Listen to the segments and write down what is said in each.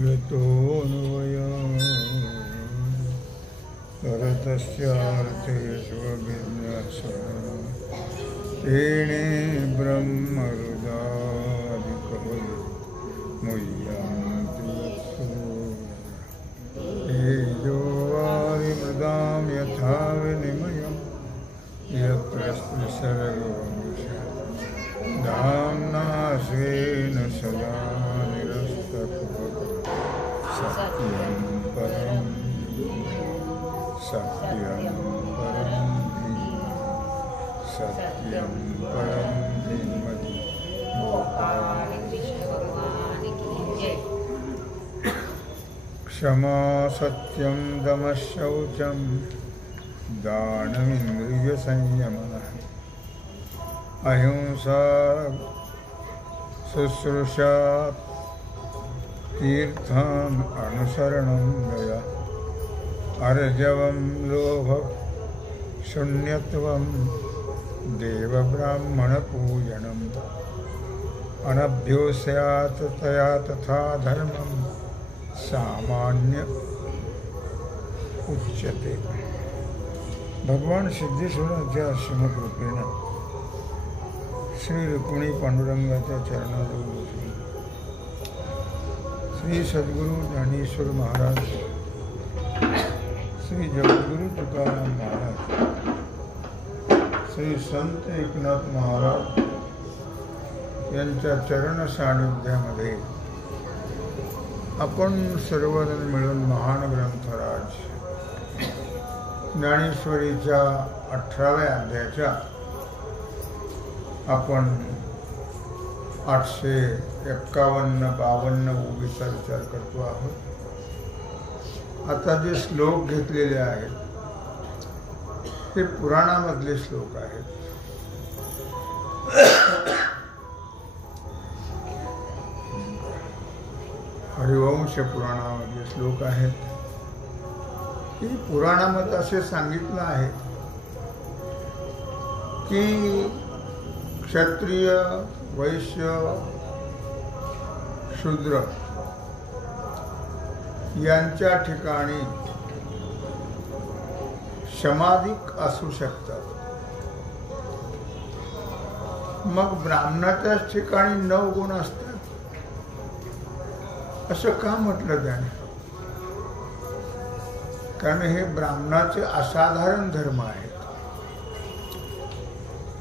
यतोऽन्वयः परतस्यार्थेष्वभिज्ञासः तेने ब्रह्मरुदादिकवये मुह्यन्ति तेजो वारिमृदां यथा विनिमयं यत्र स्पृशर्गो धाम्ना स्वेन सदा निरस्तकुहकं सत्यं परं धीमहि क्षमा सत्यं दमः शौचं दानमिन्द्रियसंयमः अहिंसा शुश्रूषा तीर्थान अनुसरणं दया अर्जवं लोभ शून्यत्वं देवब्राह्मणपूजनम् अनभ्योस्यात् तया तथा धर्मं सामान्य उच्यते। भगवान सिद्धेश्वराच्या श्रीमकृपेनं श्री रुक्मिणी पांडुरंगाच्या चरणाजवळ बसून श्री सद्गुरु ज्ञानेश्वर महाराज, श्री जगद्गुरु तुकाराम महाराज, श्री संत एकनाथ महाराज यांच्या चरण सानिध्यामध्ये आपण सर्वजण मिळून महान ग्रंथराज ज्ञानेश्वरीच्या 18व्या अध्यायाच्या आपण 851-52 ओवीचा विचार करतो आहोत। आता जे श्लोक घेतलेले आहेत ते पुराणामधले श्लोक आहेत। हरिवंश पुराणामधले श्लोक आहेत। की पुराणामध्ये असे सांगितलं आहे की क्षत्रिय, वैश्य, शूद्र यांच्या ठिकाणी शमाधिक असू शकतात, मग ब्राह्मणाच्याच ठिकाणी 9 गुण असतात असं का म्हटलं त्याने? कारण हे ब्राह्मणाचे असाधारण धर्म आहेत।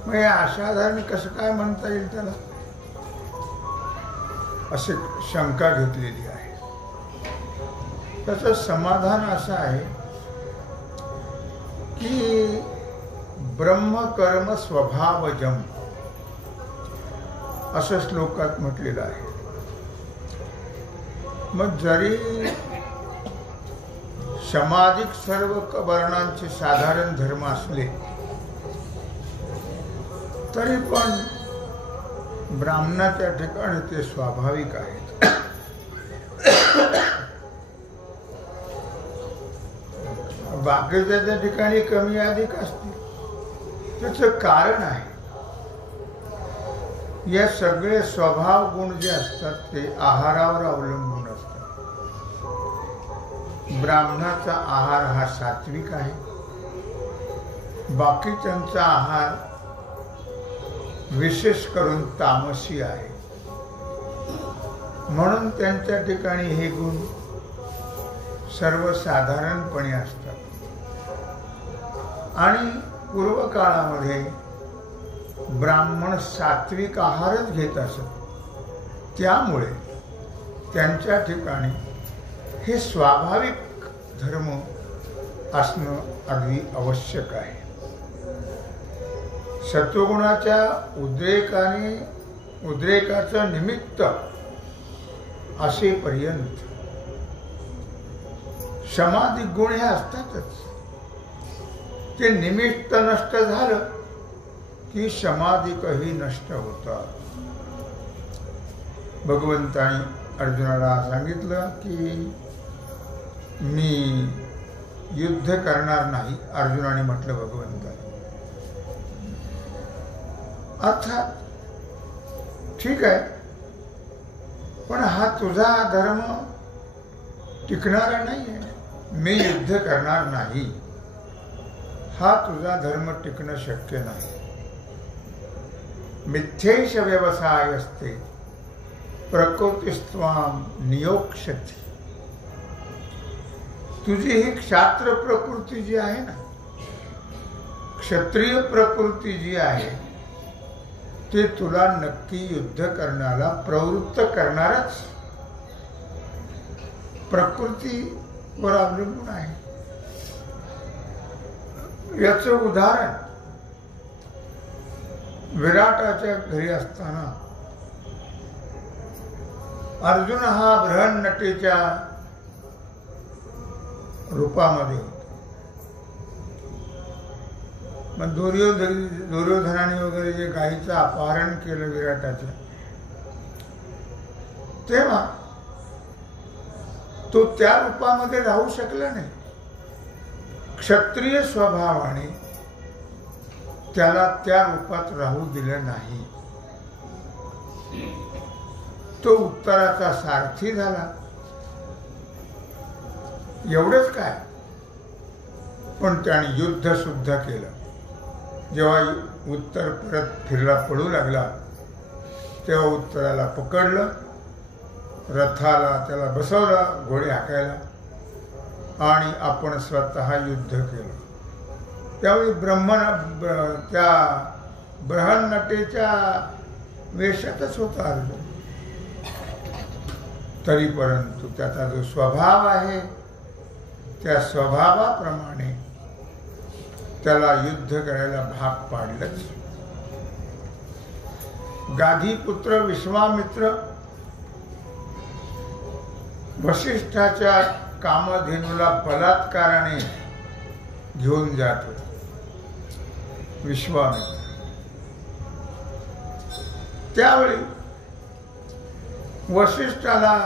मग हे असाधारण कसं काय म्हणता येईल त्याला, अशी शंका घेतलेली आहे। त्याचं समाधान असं आहे की ब्रह्मकर्म स्वभावजम असं श्लोकात म्हटलेलं आहे। मग जरी समाधिक सर्व वर्णांचे साधारण धर्म असले तरी पण ब्राह्मणाच्या ठिकाणी ते स्वाभाविक आहेत। बाकीच्या ठिकाणी कमी अधिक असतील, त्याचं कारण आहे या सगळे स्वभाव गुण जे असतात ते आहारावर अवलंबून असतात। ब्राह्मणाचा आहार हा सात्विक आहे, बाकीच्यांचा आहार विशेष करून तामसी आहे। म्हणून त्यांच्या ठिकाणी हे गुण सर्वसाधारणपणे असतात। आणि पूर्व काळामध्ये ब्राह्मण सात्विक आहारच घेत असत, त्यामुळे त्यांच्या ठिकाणी हे स्वाभाविक धर्म असणं अगदी आवश्यक आहे। सत्वगुणाच्या उद्रेकाचं निमित्त असेपर्यंत समाधिक गुण हे असतातच। ते निमित्त नष्ट झालं की समाधिकही नष्ट होतात। भगवंतानी अर्जुनाला सांगितलं की मी युद्ध करणार नाही। अर्जुनाने म्हटलं भगवंताने, अर्थात ठीक आहे, पण हा तुझा धर्म टिकणारा नाही आहे. मी युद्ध करणार नाही, हा तुझा धर्म टिकणं शक्य नाही. मिथ्येश व्यवसाय असते प्रकृतीस्त्वाम नियोक्षती. तुझी ही क्षात्र प्रकृती जी आहे ना, क्षत्रिय प्रकृती जी आहे, ते तुला नक्की युद्ध करण्याला प्रवृत्त करणारच. प्रकृतीवर अवलंबून आहे. याचं उदाहरण विराटाच्या घरी असताना अर्जुन हा बृहन्नटेच्या रूपामध्ये होता. मग दुर्योधनाने वगैरे जे गायीचं अपहरण केलं विराटाच्या, तेव्हा तो त्या रूपामध्ये राहू शकला नाही. क्षत्रिय स्वभावाने त्याला त्या रूपात राहू दिलं नाही. तो उत्तराचा सारथी झाला. एवढंच काय, पण त्याने युद्ध सुद्धा केलं. जेव्हा उत्तर परत फिरला पडू लागला, तेव्हा उत्तराला पकडलं, रथाला त्याला बसवलं, घोडे हाकायला, आणि आपण स्वतः युद्ध केलं. त्यावेळी त्या बृहन्नटेच्या वेशातच होता अर्जुन. तरी परंतु त्याचा जो स्वभाव आहे, त्या स्वभावाप्रमाणे त्याला युद्ध करायला भाग पाडलंच. गाधीपुत्र विश्वामित्र वशिष्ठाच्या कामधेनूला बलात्काराने घेऊन जात होते. विश्वामित्र त्यावेळी वशिष्ठाला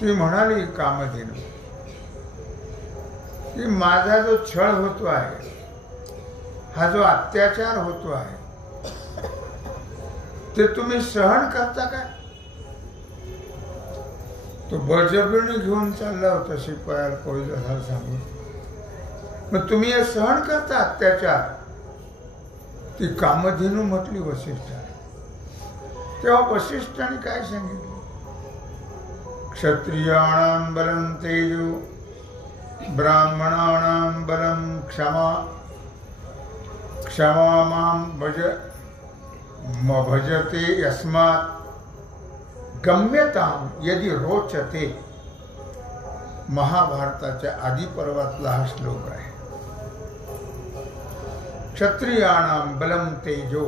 ती म्हणाली कामधेनू की माझा जो छळ होतो आहे, हा जो अत्याचार होतो आहे, ते तुम्ही सहन करता काय? तो बळजबरीने घेऊन चालला होता शिपायाला कोळीला सांगून. मग तुम्ही हे सहन करता अत्याचार? ती कामधेनू म्हटली वशिष्ठाला. तेव्हा वशिष्ठाने काय सांगितलं? क्षत्रियाणां बलं तेजो ब्राह्मणाणां बलं क्षमा क्षमा मां भजते यस्मात् गम्यतां यदि रोचते. महाभारताच्या आदी पर्वातला हा श्लोक आहे. क्षत्रियाणां बलं तेजो,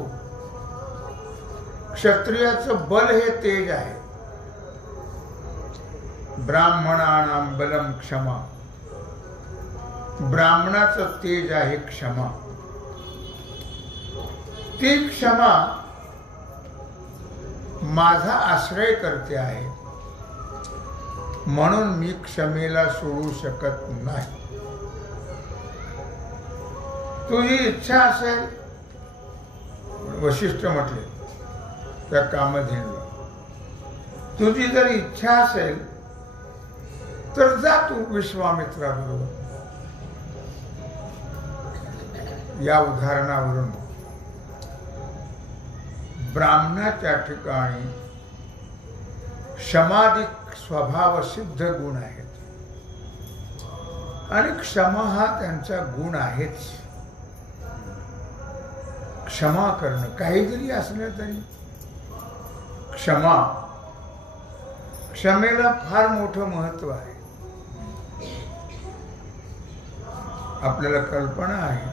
क्षत्रियाचं बल हे तेज आहे. ब्राह्मणानां बलं क्षमा, ब्राह्मणाचं तेज आहे क्षमा. ती क्षमा माझा आश्रय करते आहे, म्हणून मी क्षमेला सोडू शकत नाही. तुझी इच्छा असेल, वशिष्ठ म्हटले त्या कामधेनूला, तुझी जर इच्छा असेल तर जा तू विश्वामित्राबरोबर. या उदाहरणावरून ब्राह्मणाच्या ठिकाणी क्षमाधिक स्वभाव सिद्ध गुण आहेत, आणि क्षमा हा त्यांचा गुण आहेच. क्षमा करणं काही जरी असलं तरी क्षमेला फार मोठं महत्व आहे. आपल्याला कल्पना आहे,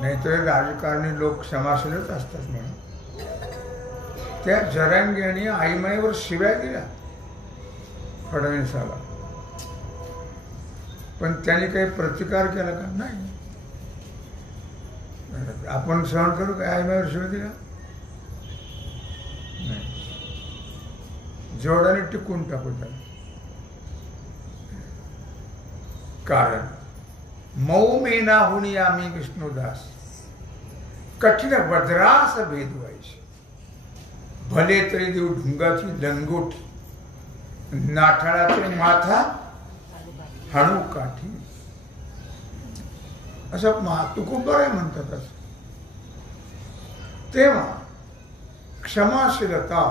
नाहीतर राजकारणी लोक क्षमाशीलच असतात म्हणून. त्या जरांगेने आईमाईवर शिव्या दिल्या फडणवीसाला, पण त्याने काही प्रतिकार केला का? नाही. आपण सहन करू काय आईमाईवर शिव्या दिल्या? नाही. जोडाने टिकून टाकू त्याला. कारण मऊ मेनाहुनी आम्ही विष्णुदास कठीण वज्रास भेदवायची. भले तरी देऊ ढुंगाची लंगोटी, नाठाळाचे माथा हाणू काठी, असं तुकोबर आहे म्हणतात. असं तेव्हा क्षमाशीलता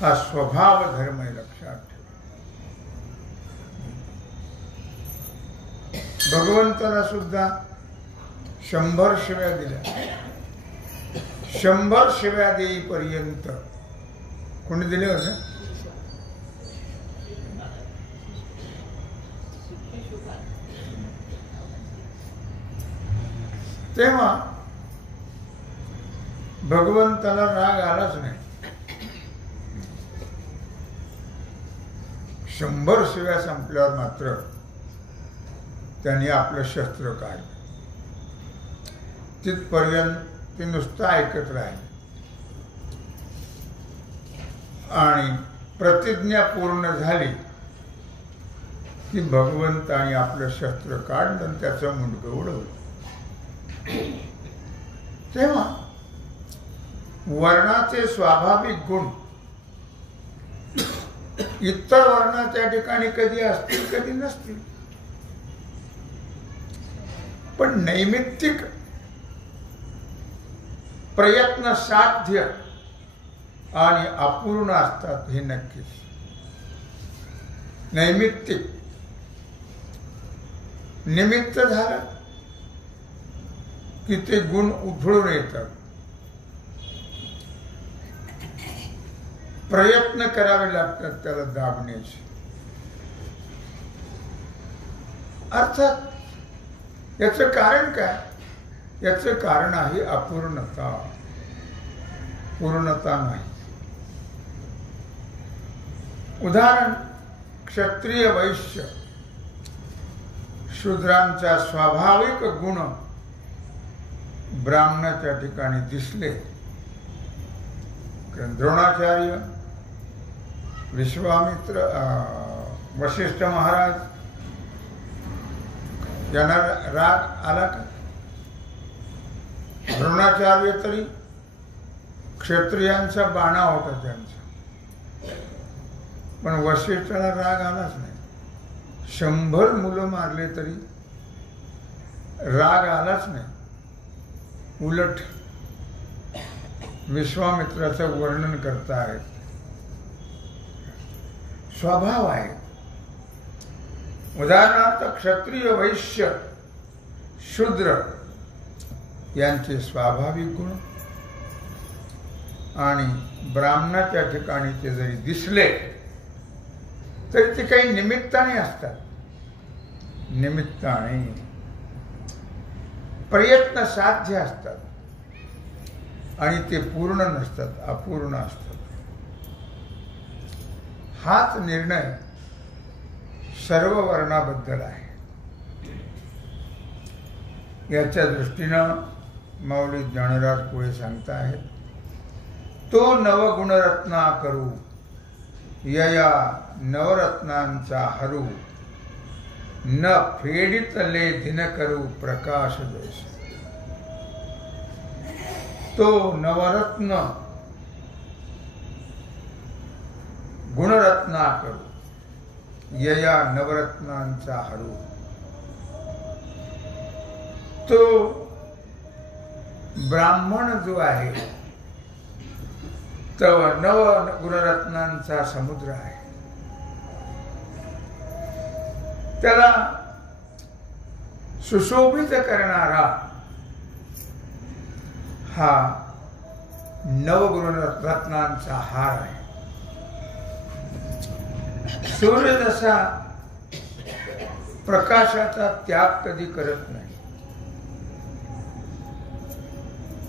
हा स्वभाव धर्म आहे, लक्षात ठेवा. भगवंताला सुद्धा 100 शिव्या दिल्या. 100 शिव्या देईपर्यंत कोणी दिले होते? तेव्हा भगवंताला राग आलाच नाही. 100 शिव्या संपल्यावर मात्र त्यांनी आपलं शस्त्र काढलं. तिथपर्यंत ते नुसतं ऐकत राहिले आणि प्रतिज्ञा पूर्ण झाली की भगवंताने आपलं शस्त्र काढलं आणि त्याचं मुंडकं उडवलं. तेव्हा वर्णाचे स्वाभाविक गुण इतर वर्ण त्या ठिकाणी कधी असतील कधी नसतील, पण नैमित्तिक प्रयत्न साध्य आणि अपूर्ण असतात हे नक्कीच. नैमित्तिक निमित्त झालं की ते गुण उधळून येतात. प्रयत्न करावे लागतात त्याला दाबण्याचे. अर्थात याचं कारण काय? याचं कारण आहे अपूर्णता, पूर्णता नाही. उदाहरण, क्षत्रिय वैश्य शूद्रांचा स्वाभाविक गुण ब्राह्मणाच्या ठिकाणी दिसले. द्रोणाचार्य, विश्वामित्र, वशिष्ठ महाराज यांना राग आला का? द्रोणाचार्य तरी क्षत्रियांचा बाणा होता त्यांचा, पण वशिष्ठाला राग आलाच नाही. 100 मुलं मारले तरी राग आलाच नाही. उलट विश्वामित्राचं वर्णन करतायत. स्वभाव आहे. उदाहरणार्थ क्षत्रिय वैश्य शूद्र यांचे स्वाभाविक गुण आणि ब्राह्मणाच्या ठिकाणी ते जरी दिसले तरी ते काही निमित्ताने असतात. निमित्ताने प्रयत्न साध्य असतात आणि ते पूर्ण नसतात, अपूर्ण असतात. हाच निर्णय सर्व वर्णाबद्दल आहे. याच्या दृष्टीनं माऊली ज्ञानराज पुढे सांगताहेत, तो नवगुणरत्ना करू यया नवरत्नांचा हरू, न फेडितले दिन करू प्रकाश देश. तो नवरत्न गुणरत्ना करू यया नवरत्नांचा हरू. तो ब्राह्मण जो आहे तो नव गुणरत्नांचा समुद्र आहे. त्याला सुशोभित करणारा हा नवगुणरत्नांचा हार आहे. सूर्य जसा प्रकाशाचा त्याग कधी करत नाही,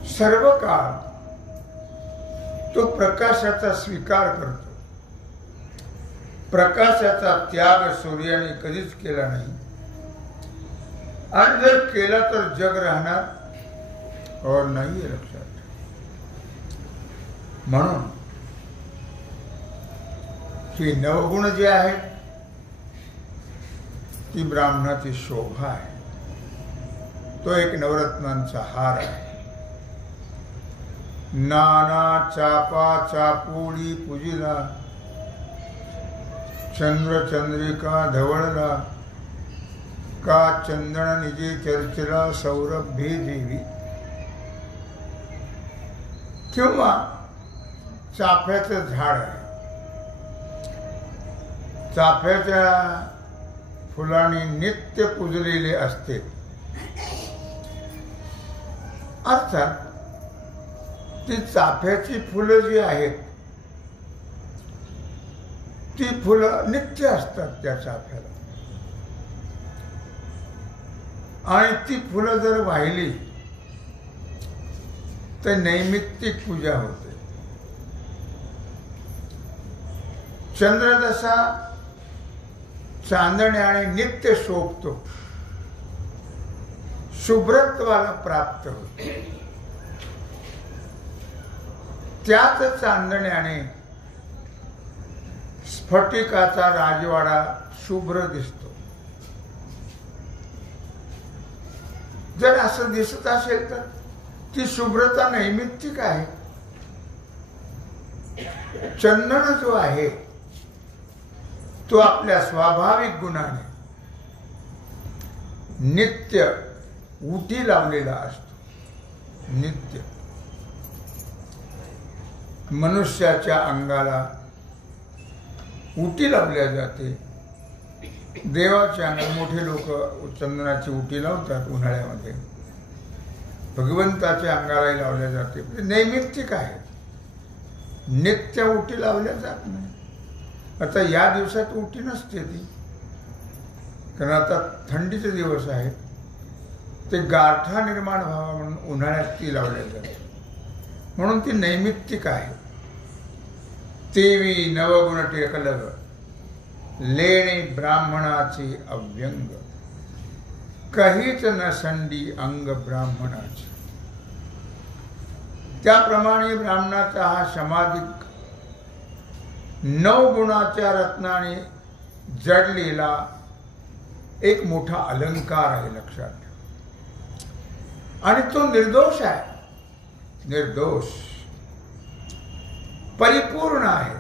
सर्व काळ तो प्रकाशाचा स्वीकार करतो. प्रकाशाचा त्याग सूर्याने कधीच केला नाही, आणि जर केला तर जग राहणार और नाही आहे, लक्षात. म्हणून ही नवगुण जे आहेत ती ब्राह्मणाची शोभा आहे. तो एक नवरत्नांचा हार आहे. नाना चापा चापोळी पूजिला चंद्र चंद्रिका धवळला, का चंदन निजी चर्चला सौरभ्य देवी. किंवा चाफ्याचं झाड आहे, चाफ्याच्या फुलांनी नित्य पुजलेले असते. अर्थात ती चाफ्याची फुलं जी आहेत ती फुलं नित्य असतात त्या चाफ्याला, आणि ती फुलं जर वाहिली तर नैमित्तिक पूजा होते. चंद्र जसा चांदण्याने नित्य शोभतो, शुभ्रत्वाला प्राप्त होतो, त्याच चांदण्याने स्फटिकाचा राजवाडा शुभ्र दिसतो. जर असं दिसत असेल तर ती शुभ्रता नैमित्तिक आहे. चंदन जो आहे तो आपल्या स्वाभाविक गुणाने नित्य उटी लावलेला असतो. नित्य मनुष्याच्या अंगाला उटी लावल्या जाते. देवाच्या अंगाला मोठे लोक चंदनाची उटी लावतात उन्हाळ्यामध्ये, भगवंताच्या अंगालाही लावल्या जाते. नैमित्तिक आहे, नित्य उटी लावल्या जात नाही. आता या दिवसात उटी नसते ती, कारण आता थंडीचे दिवस आहेत, ते गारठा निर्माण व्हावा म्हणून उन्हाळ्यात ती लावल्या जाते, म्हणून ती नैमित्तिक आहे. तेवी नवगुण टेकलग, लेणे ब्राह्मणाचे अव्यंग, काहीच नसंडी अंग ब्राह्मणाचे. त्याप्रमाणे ब्राह्मणाचा हा समाधिक 9 गुणाच्या रत्नाने जडलेला एक मोठा अलंकार आहे, लक्षात ठेवा. आणि तो निर्दोष आहे, निर्दोष परिपूर्ण आहे.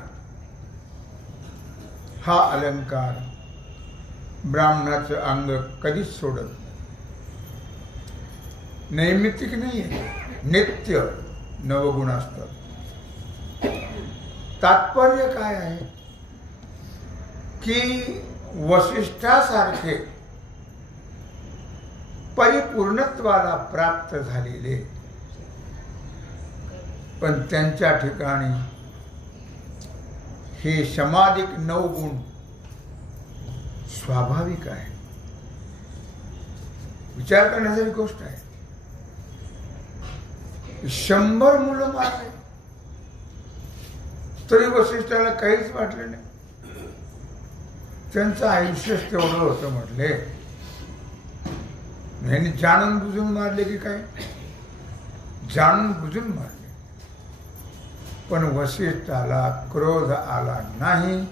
हा अलंकार ब्राह्मणाचं अंग कधीच सोडत नाही. नैमित्तिक नाही आहे, नित्य 9 गुण असतात. तात्पर्य काय आहे की वसिष्ठासारखे परिपूर्णत्वाला प्राप्त झालेले, पण त्यांच्या ठिकाणी हे समाधिक 9 गुण स्वाभाविक आहे. विचार करण्याची गोष्ट आहे. 100 मुलं मारले तरी वसिष्ठाला काहीच वाटलं नाही. त्यांचं आयुष्यच तेवढं होतं म्हटले. यांनी जाणून बुजून मारले की काय? जाणून बुजून मारले. पण वसिष्ठाला क्रोध आला नाही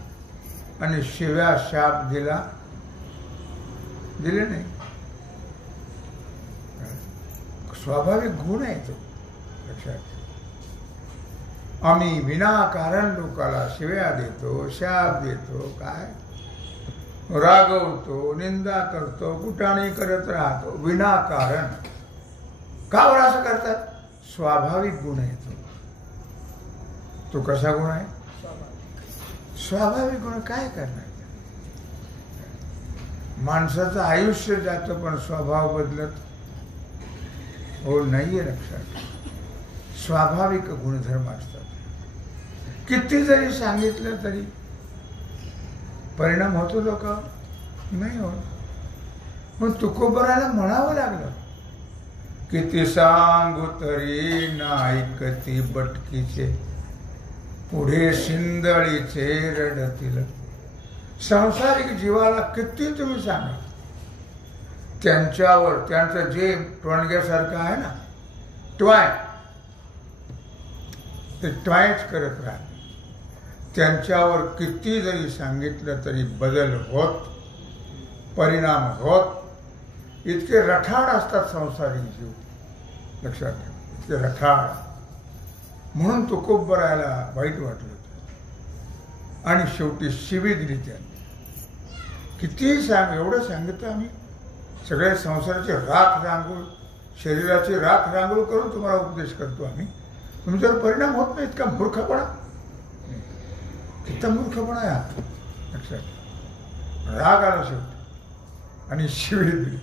आणि शिव्या शाप दिले नाही. स्वाभाविक गुण आहे तो, लक्षात. आम्ही विनाकारण लोकाला शिव्या देतो, शाप देतो, काय रागवतो, निंदा करतो, कुटाणी करत राहतो विनाकारण. का बरं असं करतात? स्वाभाविक गुण आहे तो. तो कसा गुण आहे? स्वाभाविक गुण. काय करणार? माणसाचं आयुष्य जातं पण स्वभाव बदलत हो नाहीये, लक्षात. स्वाभाविक गुणधर्म असतात. किती जरी सांगितलं तरी परिणाम होतो लोकांवर? नाही होत. पण तुकोबराला म्हणावं लागलं, किती सांगू तरी ना ऐकती बटकीचे, पुढे शिंदळीचे रडतील. सांसारिक जीवाला किती तुम्ही सांगा, त्यांच्यावर त्यांचं जे टोणग्यासारखं आहे ना, ट्वाय, ते ट्वायच करत राहते. त्यांच्यावर किती जरी सांगितलं तरी बदल होत, परिणाम होत. इतके रठाड असतात संसारिक जीव, लक्षात ठेवा. इतके रठाड. म्हणून तुकोबरायला वाईट वाटलं आणि शेवटी शिवी दिली त्यांनी. कितीही सांग, एवढं सांगितलं आम्ही, सगळ्या संसाराची राख रांगोळ, शरीराची राख रांगोळ करून तुम्हाला उपदेश करतो आम्ही, तुमच्यावर परिणाम होत नाहीत का? मूर्खपणा, किती मूर्खपणा आहे हा, लक्षात. राग आला शेवट आणि शिवी दिली.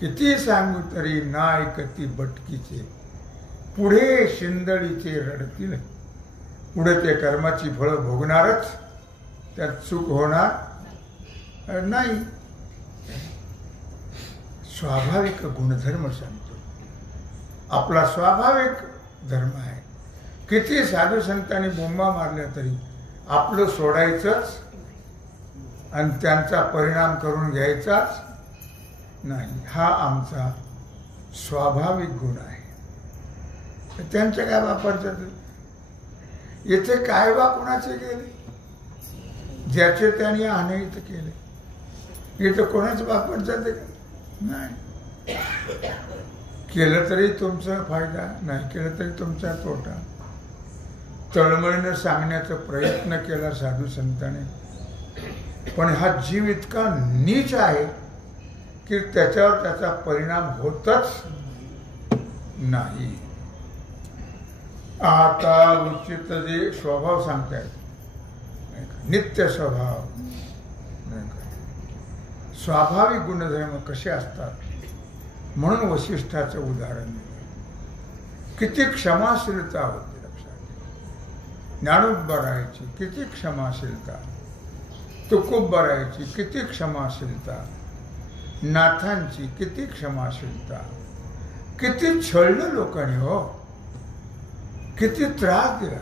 किती सांगू तरी ना ऐकती बटकीचे, पुढे शिंदळीचे रडतील. पुढे ते कर्माची फळं भोगणारच, त्यात चूक होणार नाही. स्वाभाविक गुणधर्म सांगतो, आपला स्वाभाविक धर्म आहे. किती साधू संतांनी बोंबा मारल्या तरी आपलं सोडायचंच आणि त्यांचा परिणाम करून घ्यायचाच नाही. हा आमचा स्वाभाविक गुण आहे. त्यांच्या काय वापरतात? येथे काय वा कोणाचे गेले, ज्याचे त्यांनी अनहित केले. इथं कोणाच वापरतात का? नाही. केलं तरी तुमचा फायदा, नाही केलं तरी तुमचा तोटा. तळमळीनं सांगण्याचा प्रयत्न केला साधू संतांनी, पण हा जीव इतका नीच आहे की त्याच्यावर त्याचा परिणाम होतच नाही. आता उचित जे स्वभाव सांगतायत, नित्य स्वभाव, स्वाभाविक गुणधर्म कसे असतात म्हणून वसिष्ठाचं उदाहरण दिलं. किती क्षमाशीलता होती लक्षात. ज्ञानोबरायची किती क्षमाशीलता, तुकोबरायची किती क्षमाशीलता, नाथांची किती क्षमाशीलता. किती छळलं लोकांनी हो, किती त्रास दिला.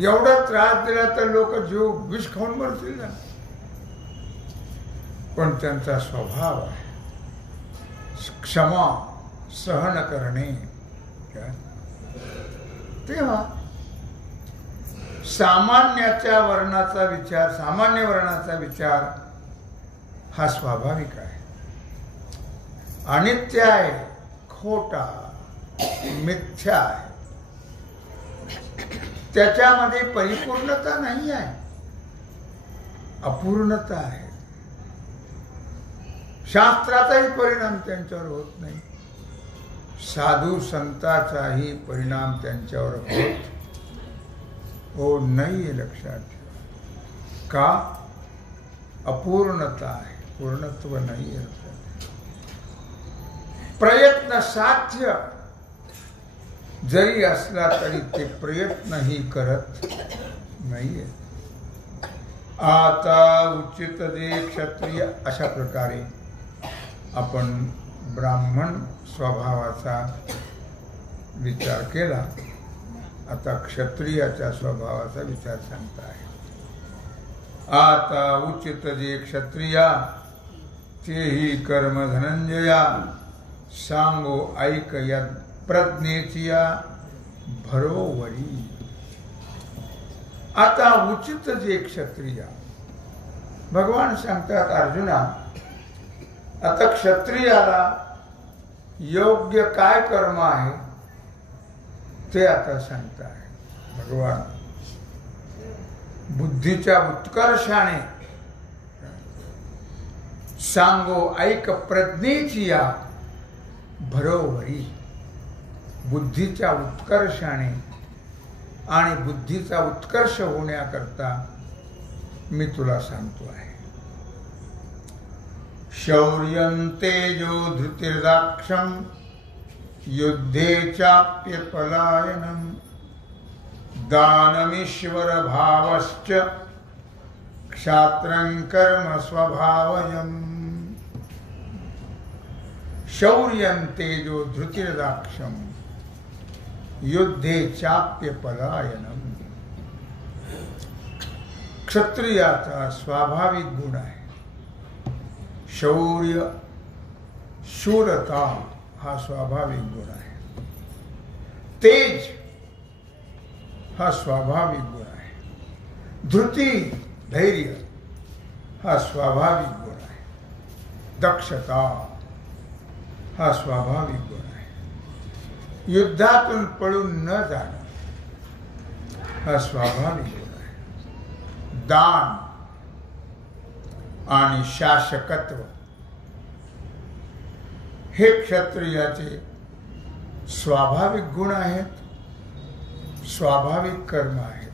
एवढा त्रास दिला तर लोक जीव विष खाऊन मरतील ना. पण त्यांचा स्वभाव आहे क्षमा सहन करणे. तेव्हा सामान्याच्या वर्णाचा विचार, सामान्य वर्णाचा विचार हा स्वाभाविक आहे. अनित्य आहे, खोटा, मिथ्या आहे. त्याच्यामध्ये परिपूर्णता नाही आहे, अपूर्णता आहे. शास्त्राचाही परिणाम त्यांच्यावर होत नाही, साधू संताचाही परिणाम त्यांच्यावर हो नाही. लक्षात ठेवा. का? अपूर्णता आहे, पूर्णत्व नाही आहे. प्रयत्न साध्य जरी असला तरी ते प्रयत्नही करत नाहीये. आता उचित जे क्षत्रिय, अशा प्रकारे आपण ब्राह्मण स्वभावाचा विचार केला. आता क्षत्रियाच्या स्वभावाचा विचार सांगता आहे. आता उचित जे क्षत्रिया तेही कर्म धनंजया, सांगो ऐक यद प्रज्ञेचिया भरोवरी. आता उचित जे क्षत्रिया, भगवान सांगतात अर्जुना, आता क्षत्रियाला योग्य काय कर्म आहे ते आता सांगताय भगवान. बुद्धीच्या उत्कर्षाने सांगो ऐक प्रज्ञेचिया भरोवरी. बुद्धीच्या उत्कर्षाने आणि बुद्धीचा उत्कर्ष होण्याकरता मी तुला सांगतो आहे. शौर्यं तेजो धृतिर्दाक्षं युद्धे चाप्य पलायनं दानमीश्वर भावश्च क्षात्रं कर्म स्वभावयम्. शौर्यं तेजो धृतिर्दाक्षं युद्धे चाप्य पलायनं. क्षत्रियाचा स्वाभाविक गुण आहे शौर्य, शूरता हा स्वाभाविक गुण आहे. तेज हा स्वाभाविक गुण आहे. धृती, धैर्य हा स्वाभाविक गुण आहे. दक्षता हा स्वाभाविक गुण आहे. युद्धातून पळून न जाणं हा स्वाभाविक गुण आहे. दान आणि शासकत्व हे क्षत्रियाचे स्वाभाविक गुण आहेत, स्वाभाविक कर्म आहेत.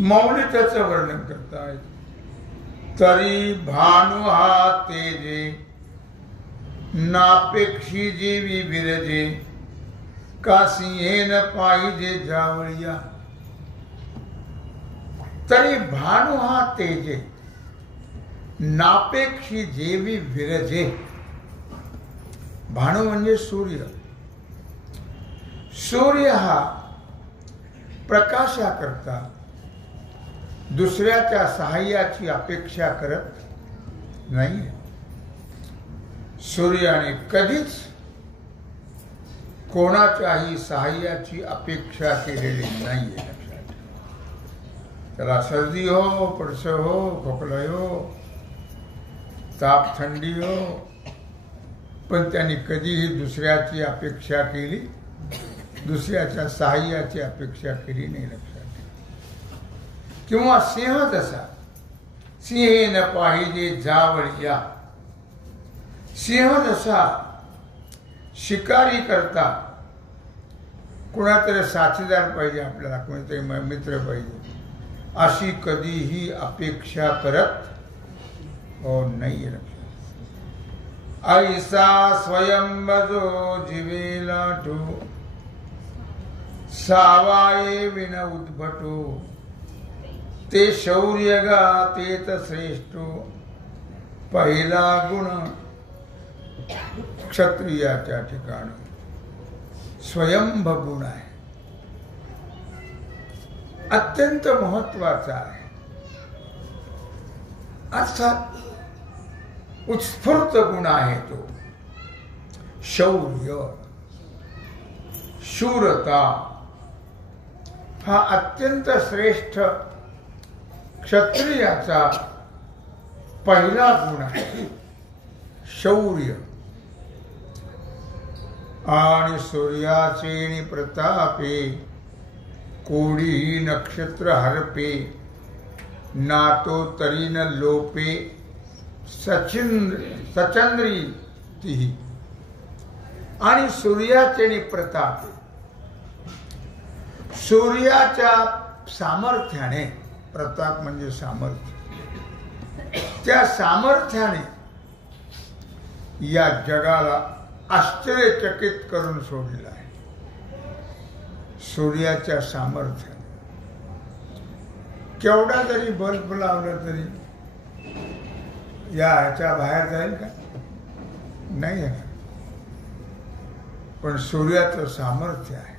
मौली त्याचं वर्णन करतायत. तरी भानु हा तेजे नापेक्षी जीवी विरजे का सिंहेन पाहिजे जावळिया. तरी भानु हा तेजे नापेक्षी जेवी विरजे. भानु म्हणजे सूर्य. सूर्य हा प्रकाशाकरता दुसऱ्याच्या सहाय्याची अपेक्षा करत नाही. सूर्याने कधीच कोणाच्याही सहाय्याची अपेक्षा केलेली नाहीये. त्याला सर्दी हो, पडस हो, खोकला हो, ताप थंडी हो, पण त्यांनी कधीही दुसऱ्याची अपेक्षा केली, दुसऱ्याच्या सहाय्याची अपेक्षा केली नाही. लक्षात. किंवा सिंह जसा सिंहेन पाहिजे जावळिया. सिंह जसा शिकारी करता कुणातरी साथीदार पाहिजे, आपल्याला कोणीतरी मित्र पाहिजे, अशी कधीही अपेक्षा करत नाही. ऐसा स्वयंबजो जीवेला ठो सावाये विन उद्भटो ते शौर्य गा तेत श्रेष्ठो. पहिला गुण क्षत्रियाच्या ठिकाणी स्वयंभ गुण आहे, अत्यंत महत्वाचा आहे. अर्थात उत्स्फूर्त गुण आहे तो. शौर्य, शूरता हा अत्यंत श्रेष्ठ क्षत्रियाचा पहिला गुण आहे. शौर्य. आणि सूर्याचे प्रतापे कोडी नक्षत्र हरपे नातो तरी न लोपे सचंद्री तिही. आणि सूर्याचे प्रतापे, सूर्याच्या सामर्थ्याने, प्रताप म्हणजे सामर्थ्य, त्या सामर्थ्याने या जगाला आश्चर्यचकित करून सोडलेला आहे. सूर्याच्या सामर्थ्याने केवढा जरी बल्ब लावला तरी या ह्याच्या बाहेर जाईल का? नाही येणार. पण सूर्याचं सामर्थ्य आहे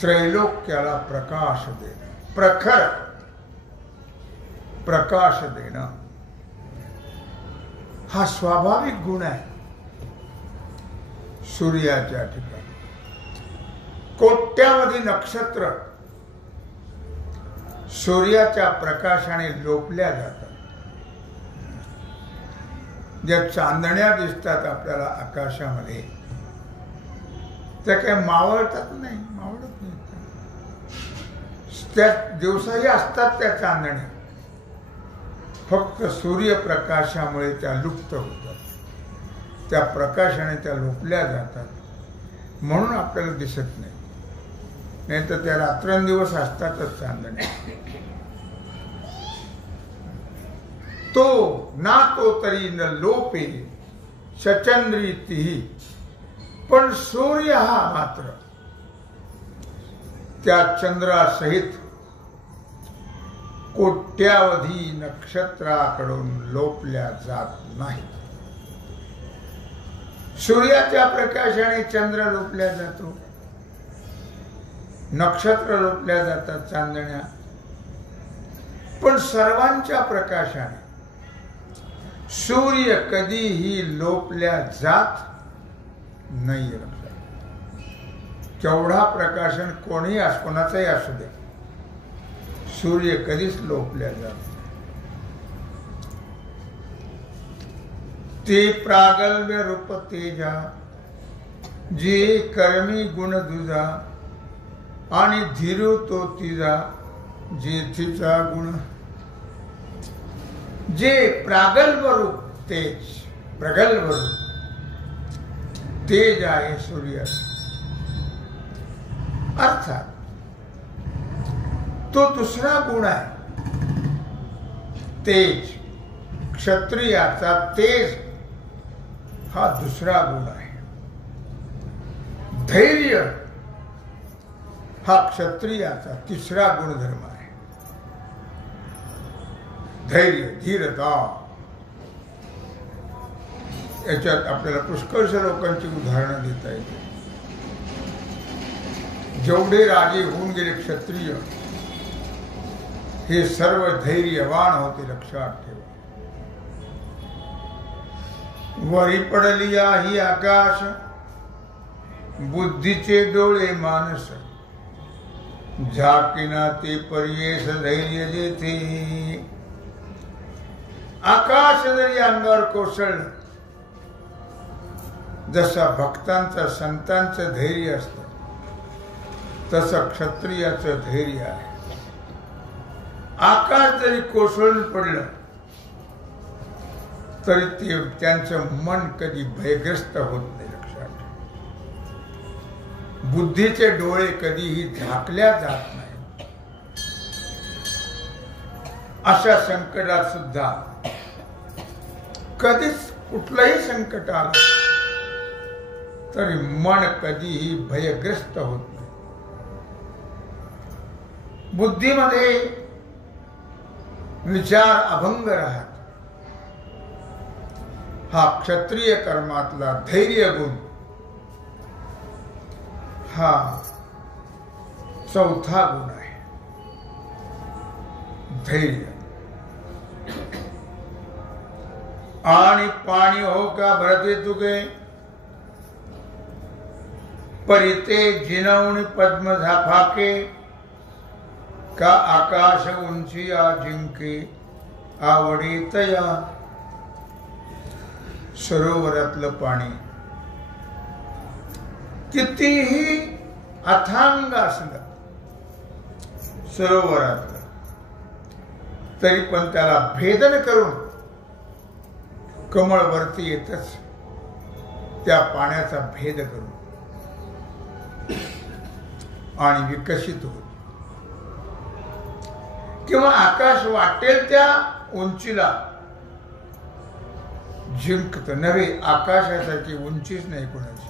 त्रैलोक्याला प्रकाश देणं, प्रखर प्रकाश देणं. हा स्वाभाविक गुण आहे सूर्याच्या ठिकाणी. कोट्यावधी नक्षत्र सूर्याच्या प्रकाशाने लोपल्या जातात. ज्या चांदण्या दिसतात आपल्याला आकाशामध्ये, त्या काय मावळतात नाही, मावळत नाही. त्या दिवसाही असतात त्या चांदण्या, फक्त सूर्यप्रकाशामुळे त्या लुप्त होतात. त्या प्रकाशाने त्या लोपल्या जातात, म्हणून आपल्याला दिसत नाही. नाही तर त्या रात्रंदिवस असतातच चांदण्या. तो ना तो तरी न लोपे सचंद्री तिही. पण सूर्य हा मात्र त्या चंद्रासहित कोट्यावधी नक्षत्राकडून लोपल्या जात नाही. सूर्याच्या प्रकाशाने चंद्र लोपल्या जातो, नक्षत्र लोपल्या जातात, चांदण्या. पण सर्वांच्या प्रकाशाने सूर्य कधीही लोपल्या जात नाही. केवढा प्रकाशन कोणीही कोणाचाही असू दे, सूर्य कधीच लोपल्या जात. ते प्रागल्भ्य रूप तेजा जे कर्मी गुण दुजा आणि धीरू तो तिजा जे तिचा गुण जे प्रागल्भ रूप तेज, प्रगल्भ रूप तेज आहे सूर्य, अर्थात तो दुसरा गुण आहे. तेज, क्षत्रियाचा तेज हा दुसरा गुण आहे. धैर्य हा क्षत्रियाचा तिसरा गुणधर्म आहे. धैर्य, धीरता, याच्यात आपल्याला पुष्कळशा लोकांची उदाहरणं देता येते. जेवढे राजे होऊन गेले क्षत्रिय, हे सर्व धैर्यवान होते, लक्षात ठेवा. वरी पडलिया ही आकाश, बुद्धीचे डोळे मानस, झाकिना ते पर्येस धैर्य जेथे. आकाश जरी अंगावर कोसळलं, जसा भक्तांचं संतांचं धैर्य असतं, तसं क्षत्रियाचं धैर्य आहे. आकाश जरी कोसळून पडलं तरी ते त्यांचं मन कधी भयग्रस्त होत नाही, लक्षात. बुद्धीचे डोळे कधीही झाकल्या जात नाही. अशा संकटात सुद्धा कधीच कुठलंही संकट आलं तरी मन कधीही भयग्रस्त होत नाही. बुद्धीमध्ये विचार अभंग राहत. हा क्षत्रिय कर्मातला धैर्य गुण हा चौथा गुण आहे. धैर्य. आणि पाणी हो का भरते तुगे, परिते जिनवणी पद्म झाफाके, का आकाश उंची जिंके आवडी तया. सरोवरातलं पाणी कितीही अथांग असलं सरोवरातलं, तरी पण त्याला भेदन करून कमळ वरती येतच, त्या पाण्याचा भेद करून, आणि विकसित होत. किंवा आकाश वाटेल त्या उंचीला जिंकत नव्हे. आकाशासाठी उंचीच नाही कोणाची,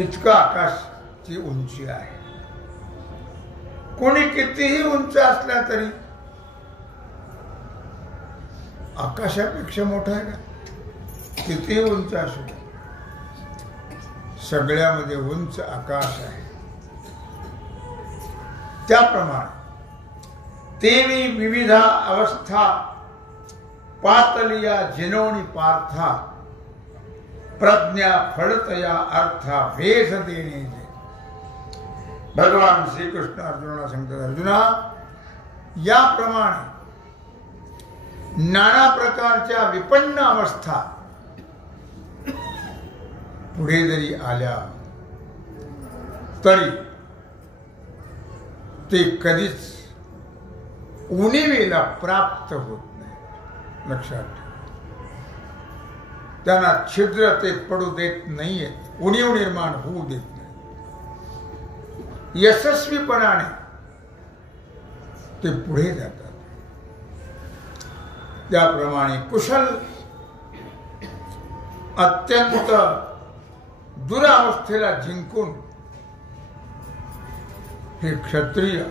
इतकं आकाशची उंची आहे. कोणी कितीही उंच असला तरी आकाशापेक्षा मोठा आहे का? कितीही उंच असू, सगळ्यामध्ये उंच आकाश आहे. त्याप्रमाणे तेवी विविधा अवस्था, पातलिया जिनोणी पार्था, प्रज्ञा फळतया अर्था वेश देणे. भगवान श्रीकृष्ण अर्जुनाला सांगतात, अर्जुना, याप्रमाणे नाना प्रकारच्या विपन्न अवस्था पुढे जरी आल्या तरी ते कधीच उणीवेला प्राप्त होत नाही, लक्षात ठेवा. त्यांना छिद्र ते पडू देत नाहीयेत, उणीव निर्माण होऊ देत नाही. यशस्वीपणाने ते पुढे जातात. त्याप्रमाणे कुशल अत्यंत दुरावस्थेला जिंकून हे क्षत्रिय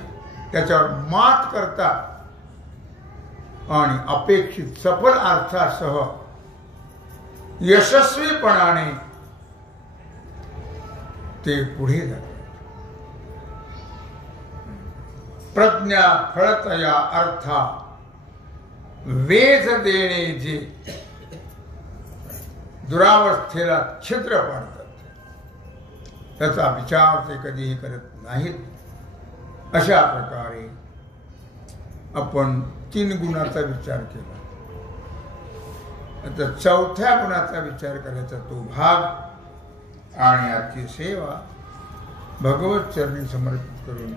त्याच्यावर मात करतात आणि अपेक्षित सफल अर्थासह यशस्वीपणाने ते पुढे जातात. प्रज्ञा फळतया अर्था वेध देणे, जे दुरावस्थेला छिद्र पाडतात त्याचा विचार ते कधीही करत नाहीत. अशा प्रकारे आपण 3 गुणाचा विचार केला. आता 4थ्या गुणाचा विचार करायचा तो भाग, आणि आजची सेवा भगवत चरणी समर्पित करून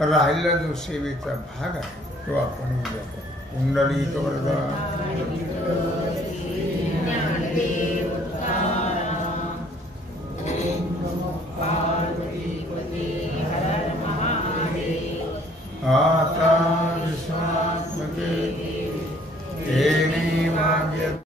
राहिला जो सेवेचा भाग आहे तो आपण उद्या करू. पुंडलिक वरदा. आता विश्वात्मके